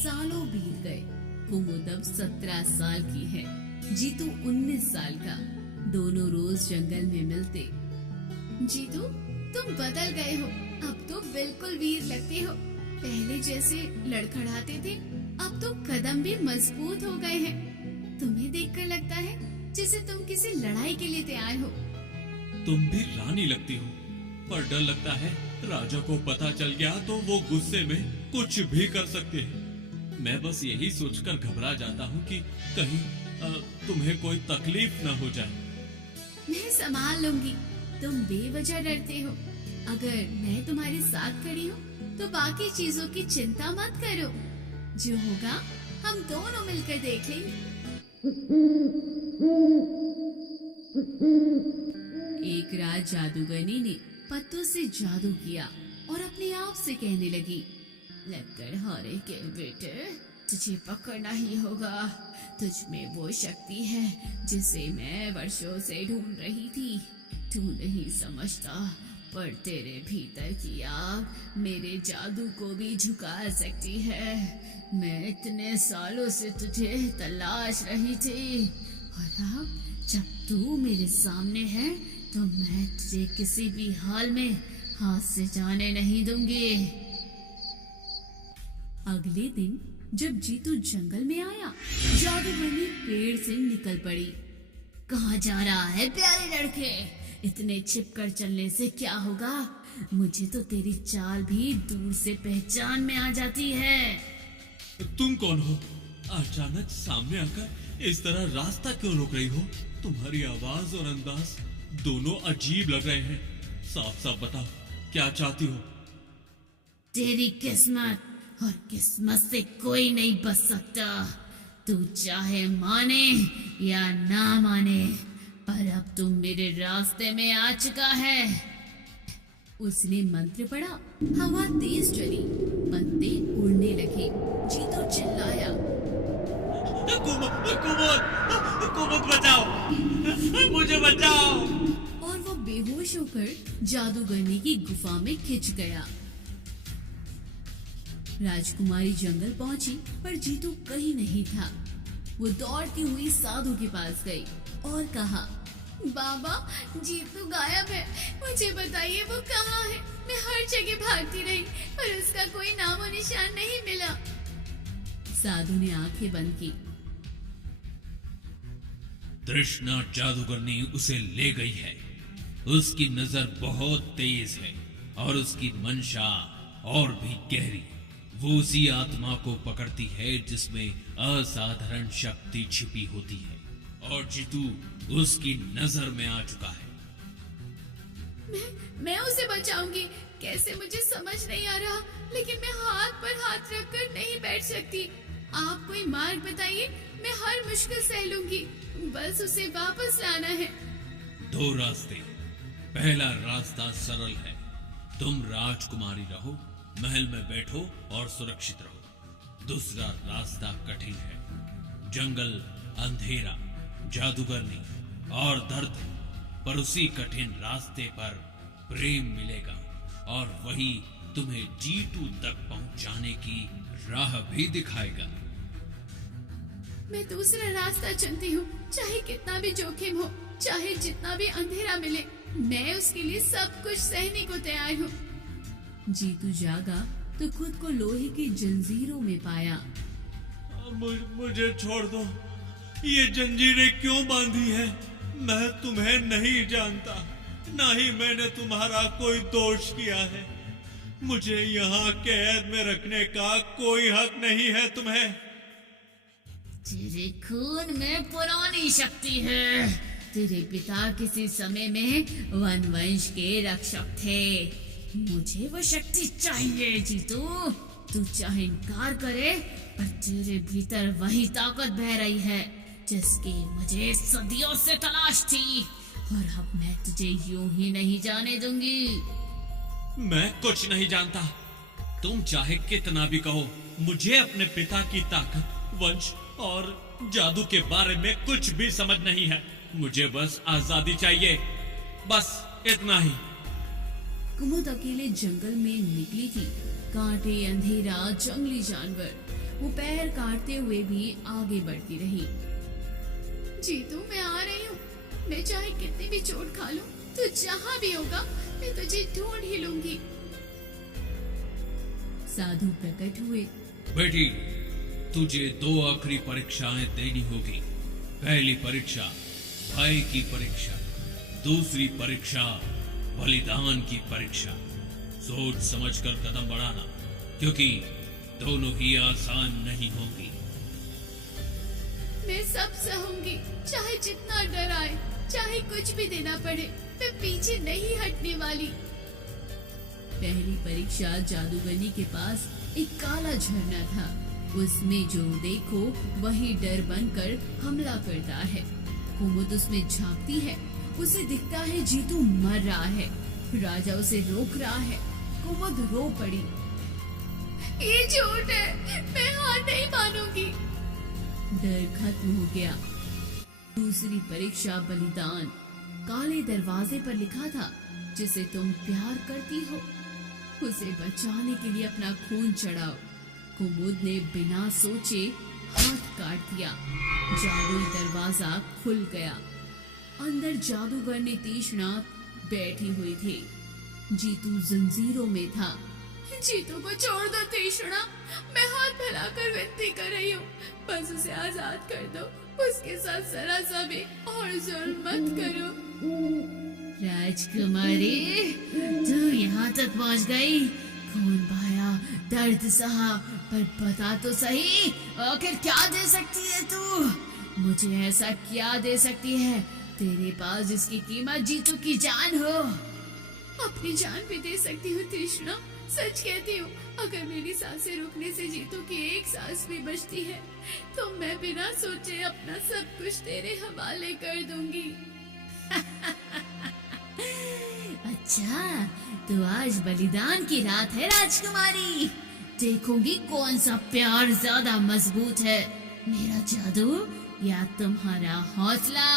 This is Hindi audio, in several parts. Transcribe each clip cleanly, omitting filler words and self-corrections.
सालों बीत गए। कुमुद अब 17 साल की है, जीतू 19 साल का। दोनों रोज जंगल में मिलते। जीतू, तुम बदल गए हो, अब तो बिल्कुल वीर लगते हो। पहले जैसे लड़खड़ाते थे, अब तो कदम भी मजबूत हो गए हैं। तुम्हें देखकर लगता है जैसे तुम किसी लड़ाई के लिए तैयार हो। तुम भी रानी लगती हो, पर डर लगता है राजा को पता चल गया तो वो गुस्से में कुछ भी कर सकते हैं। मैं बस यही सोचकर घबरा जाता हूँ कि कहीं तुम्हें कोई तकलीफ न हो जाए। मैं संभाल लूंगी, तुम बेवजह डरते हो। अगर मैं तुम्हारे साथ खड़ी हूँ तो बाकी चीजों की चिंता मत करो। जो होगा हम दोनों मिलकर देख लेंगे। एक रात जादूगरनी ने पत्तों से जादू किया और अपने आप से कहने लगी, लकड़हारे के बेटे, तुझे पकड़ना ही होगा। तुझ में वो शक्ति है जिसे मैं वर्षों से ढूंढ रही थी। तू नहीं समझता, पर तेरे भीतर की आग मेरे जादू को भी झुका सकती है। मैं इतने सालों से तुझे तलाश रही थी, और अब जब तू मेरे सामने है तो मैं तुझे किसी भी हाल में हाथ से जाने नहीं दूंगी। अगले दिन जब जीतू जंगल में आया, जादूगरनी पेड़ से निकल पड़ी। कहाँ जा रहा है प्यारे लड़के? इतने छिपकर चलने से क्या होगा? मुझे तो तेरी चाल भी दूर से पहचान में आ जाती है। तुम कौन हो? अचानक सामने आकर इस तरह रास्ता क्यों रोक रही हो? तुम्हारी आवाज और अंदाज दोनों अजीब लग रहे हैं। साफ साफ बताओ, क्या चाहती हो? तेरी किस्मत, और किस्मत से कोई नहीं बच सकता। तू चाहे माने या ना माने, पर अब तुम मेरे रास्ते में आ चुका है। उसने मंत्र पढ़ा, हवा तेज चली, पत्ते उड़ने लगे। जीतू चिल्लाया, कुमुद बचाओ, मुझे बचाओ। और वो बेहोश होकर जादूगरनी की गुफा में खिंच गया। राजकुमारी जंगल पहुंची, पर जीतू कहीं नहीं था। वो दौड़ती हुई साधु के पास गई और कहा, बाबा, जीतू गायब है, मुझे बताइए वो कहाँ है? मैं हर जगह भागती रही, पर उसका कोई नामो निशान नहीं मिला। साधु ने आंखें बंद की। तृष्णा जादूगरनी उसे ले गई है। उसकी नजर बहुत तेज है और उसकी मंशा और भी गहरी। वो उसी आत्मा को पकड़ती है जिसमें असाधारण शक्ति छिपी होती है, और जीतू उसकी नजर में आ चुका है। मैं उसे बचाऊंगी कैसे, मुझे समझ नहीं आ रहा, लेकिन मैं हाथ पर हाथ रखकर नहीं बैठ सकती। आप कोई मार्ग बताइए, मैं हर मुश्किल सह लूंगी, बस उसे वापस लाना है। 2 रास्ते। पहला रास्ता सरल है, तुम राजकुमारी रहो, महल में बैठो और सुरक्षित रहो। दूसरा रास्ता कठिन है, जंगल, अंधेरा, जादूगरनी और दर्द। पर उसी कठिन रास्ते पर प्रेम मिलेगा, और वही तुम्हें जीतू तक पहुंचाने की राह भी दिखाएगा। मैं दूसरा रास्ता चुनती हूँ, चाहे कितना भी जोखिम हो, चाहे जितना भी अंधेरा मिले, मैं उसके लिए सब कुछ सहने को तैयार हूँ। जीतू जागा तो खुद को लोहे की जंजीरों में पाया। मुझे छोड़ दो, ये जंजीरें क्यों बांधी है? मैं तुम्हें नहीं जानता, ना ही मैंने तुम्हारा कोई दोष किया है। मुझे यहाँ कैद में रखने का कोई हक नहीं है तुम्हें। तेरे खून में पुरानी शक्ति है। तेरे पिता किसी समय में वन वंश के रक्षक थे। मुझे वो शक्ति चाहिए जीतू। तू चाहे इनकार करे, पर तेरे भीतर वही ताकत बह रही है जिसकी मुझे सदियों से तलाश थी, और अब मैं तुझे यूं ही नहीं जाने दूंगी। मैं कुछ नहीं जानता, तुम चाहे कितना भी कहो, मुझे अपने पिता की ताकत, वंश और जादू के बारे में कुछ भी समझ नहीं है। मुझे बस आजादी चाहिए, बस इतना ही। कुमुद अकेले जंगल में निकली थी। कांटे, अंधेरा, जंगली जानवर, वो पैर काटते हुए भी आगे बढ़ती रही। जीतू, मैं आ रही हूँ। मैं चाहे कितनी भी चोट खा लूं, तो जहाँ भी होगा मैं तुझे ढूंढ ही लूंगी। साधु प्रकट हुए। बेटी, तुझे 2 आखिरी परीक्षाएं देनी होगी। पहली परीक्षा भय की परीक्षा, दूसरी परीक्षा बलिदान की परीक्षा। सोच समझकर कदम बढ़ाना, क्योंकि दोनों ही आसान नहीं होंगी। मैं सब सहूंगी, चाहे जितना डर आए, चाहे कुछ भी देना पड़े, मैं पीछे नहीं हटने वाली। पहली परीक्षा जादूगरनी के पास एक काला झरना था। उसमें जो देखो वही डर बनकर हमला करता है। कुमुद उसमें झांकती है, उसे दिखता है जीतू मर रहा है। राजा उसे रोक रहा है। कुमुद रो पड़ी। ये झूठ है, मैं हार नहीं मानूंगी। डर खत्म हो गया। दूसरी परीक्षा बलिदान। काले दरवाजे पर लिखा था, जिसे तुम प्यार करती हो उसे बचाने के लिए अपना खून चढ़ाओ। कुमुद ने बिना सोचे हाथ काट दिया। जादुई दरवाजा खुल गया। अंदर जादूगरनी तीक्ष्णा बैठी हुई थी। जीतू जंजीरों में था। जीतू को छोड़ दो तीक्ष्णा, मैं हाथ फैलाकर विनती कर रही हूँ। बस उसे आजाद कर दो, उसके साथ जरा सा भी और जुल्म मत करो। राजकुमारी, तू यहाँ तक पहुँच गई। खून बहाया, दर्द सहा, पर बता तो सही, आखिर क्या दे सकती है तू? मुझे ऐसा क्या दे सकती है तेरे पास जिसकी कीमत जीतू की जान हो? अपनी जान भी दे सकती हूँ तीक्ष्णा, सच कहती हूँ। अगर मेरी सांसें रुकने से जीतू की एक सांस भी बचती है, तो मैं बिना सोचे अपना सब कुछ तेरे हवाले कर दूंगी। अच्छा, तो आज बलिदान की रात है राजकुमारी। देखूंगी कौन सा प्यार ज्यादा मजबूत है, मेरा जादू या तुम्हारा हौसला।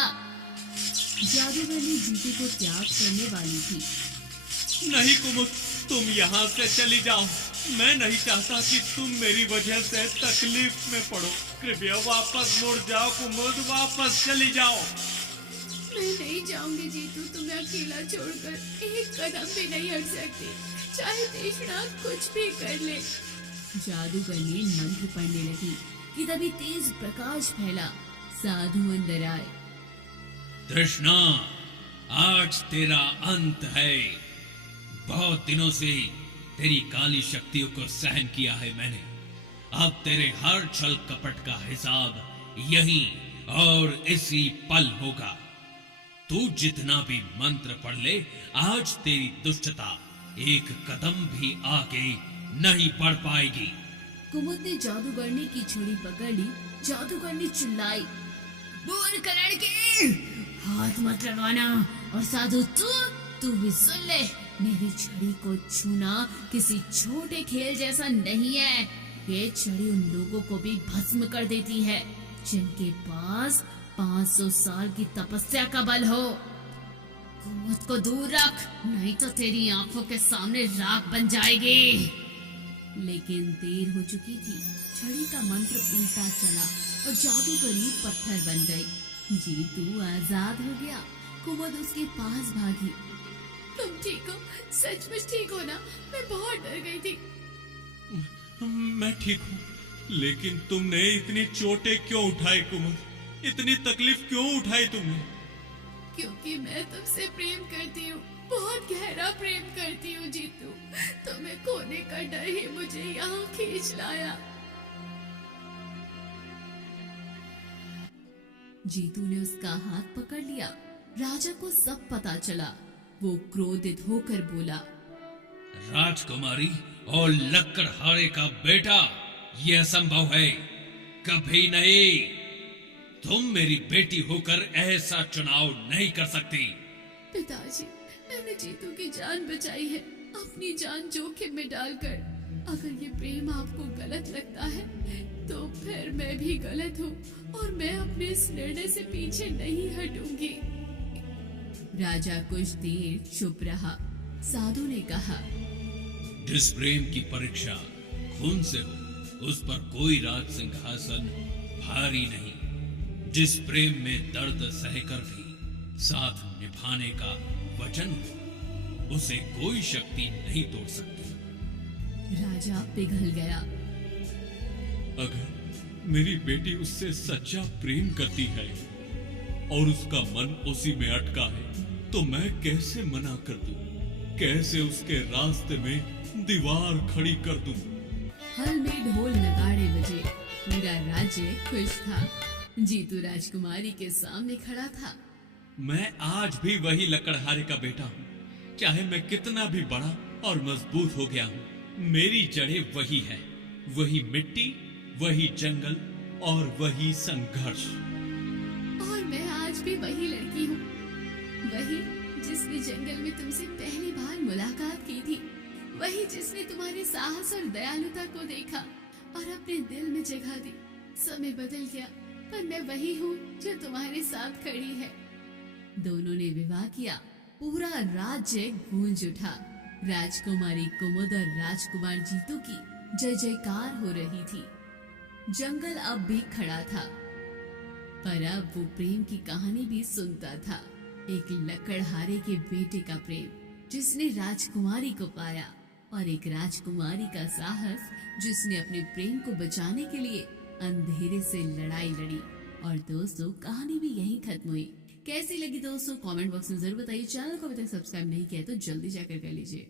जादूगरनी जीतू को त्याग करने वाली थी। नहीं कुमुद, तुम यहाँ से चली जाओ। मैं नहीं चाहता कि तुम मेरी वजह से तकलीफ में पड़ो। कृपया वापस मुड़ जाओ कुमुद, वापस चली जाओ। मैं नहीं जाऊंगी जीतू, तुम्हें अकेला छोड़कर एक कदम भी नहीं हट सकती, चाहे तीक्ष्णा कुछ भी कर ले। जादूगरनी मंत्र पढ़ने लगी कि तभी तेज प्रकाश फैला। साधु अंदर आए। तृष्णा, आज तेरा अंत है। बहुत दिनों से तेरी काली शक्तियों को सहन किया है मैंने। अब तेरे हर छल कपट का हिसाब यहीं और इसी पल होगा। तू जितना भी मंत्र पढ़ ले, आज तेरी दुष्टता एक कदम भी आगे नहीं बढ़ पाएगी। कुमुद ने जादूगरनी की छड़ी पकड़ ली। जादूगरनी चिल्लाई, बूढ़करण के हाथ मत लगाना। और साधु तू भी सुन ले, मेरी छड़ी को छूना किसी छोटे खेल जैसा नहीं है। ये छड़ी उन लोगों को भी भस्म कर देती है जिनके पास 500 साल की तपस्या का बल हो। कुमुद को दूर रख, नहीं तो तेरी आंखों के सामने राख बन जाएगी। लेकिन देर हो चुकी थी। छड़ी का मंत्र उल्टा चला और जादूगरी पत्थर बन गई। जीतू आजाद हो गया। कुमुद उसके पास भागी। तुम ठीक हो? सचमुच ठीक हो ना? मैं बहुत डर गई थी। मैं ठीक हूँ, लेकिन तुमने इतनी चोटें क्यों उठाई कुमुद? इतनी तकलीफ क्यों उठाई तुमने? क्योंकि मैं तुमसे प्रेम करती हूँ, बहुत गहरा प्रेम करती हूँ जीतू। तुम्हें खोने का डर ही मुझे यहाँ खींच लाया। जीतू ने उसका हाथ पकड़ लिया। राजा को सब पता चला। वो क्रोधित होकर बोला, राजकुमारी और लक्कड़हारे का बेटा, यह असंभव है, कभी नहीं। तुम मेरी बेटी होकर ऐसा चुनाव नहीं कर सकती। पिताजी, मैंने जीतू की जान बचाई है, अपनी जान जोखिम में डालकर। अगर ये प्रेम आपको गलत लगता है, तो फिर मैं भी गलत हूँ और मैं अपने इस निर्णय से पीछे नहीं हटूंगी। राजा कुछ देर चुप रहा। साधु ने कहा, जिस प्रेम की परीक्षा खून से हो, उस पर कोई राज सिंहासन भारी नहीं। जिस प्रेम में दर्द सहकर भी साथ निभाने का वचन हो, उसे कोई शक्ति नहीं तोड़ सकती। राजा पिघल गया। अगर मेरी बेटी उससे सच्चा प्रेम करती है और उसका मन उसी में अटका है, तो मैं कैसे मना कर दूं? कैसे उसके रास्ते में दीवार खड़ी कर दूं? हल में ढोल नगाड़े बजे। पूरा राज्य खुश था। जीतू राजकुमारी के सामने खड़ा था। मैं आज भी वही लकड़हारे का बेटा हूँ। चाहे मैं कितना भी बड़ा और मजबूत हो गया हूँ, मेरी जड़ें वही है। वही मिट्टी, वही जंगल और वही संघर्ष। और मैं आज भी वही लड़की हूँ, वही जिसने जंगल में तुमसे पहली बार मुलाकात की थी, वही जिसने तुम्हारे साहस और दयालुता को देखा और अपने दिल में जगह दी। समय बदल गया, पर मैं वही हूँ जो तुम्हारे साथ खड़ी है। दोनों ने विवाह किया। पूरा राज्य गूंज उठा। राजकुमारी कुमुद और राजकुमार जीतू की जय जयकार हो रही थी। जंगल अब भी खड़ा था, पर अब वो प्रेम की कहानी भी सुनता था। एक लकड़हारे के बेटे का प्रेम जिसने राजकुमारी को पाया, और एक राजकुमारी का साहस जिसने अपने प्रेम को बचाने के लिए अंधेरे से लड़ाई लड़ी। और दोस्तों, कहानी भी यहीं खत्म हुई। कैसी लगी दोस्तों, कमेंट बॉक्स में जरूर बताइए। चैनल को अभी तक सब्सक्राइब नहीं किया तो जल्दी जाकर कर लीजिए।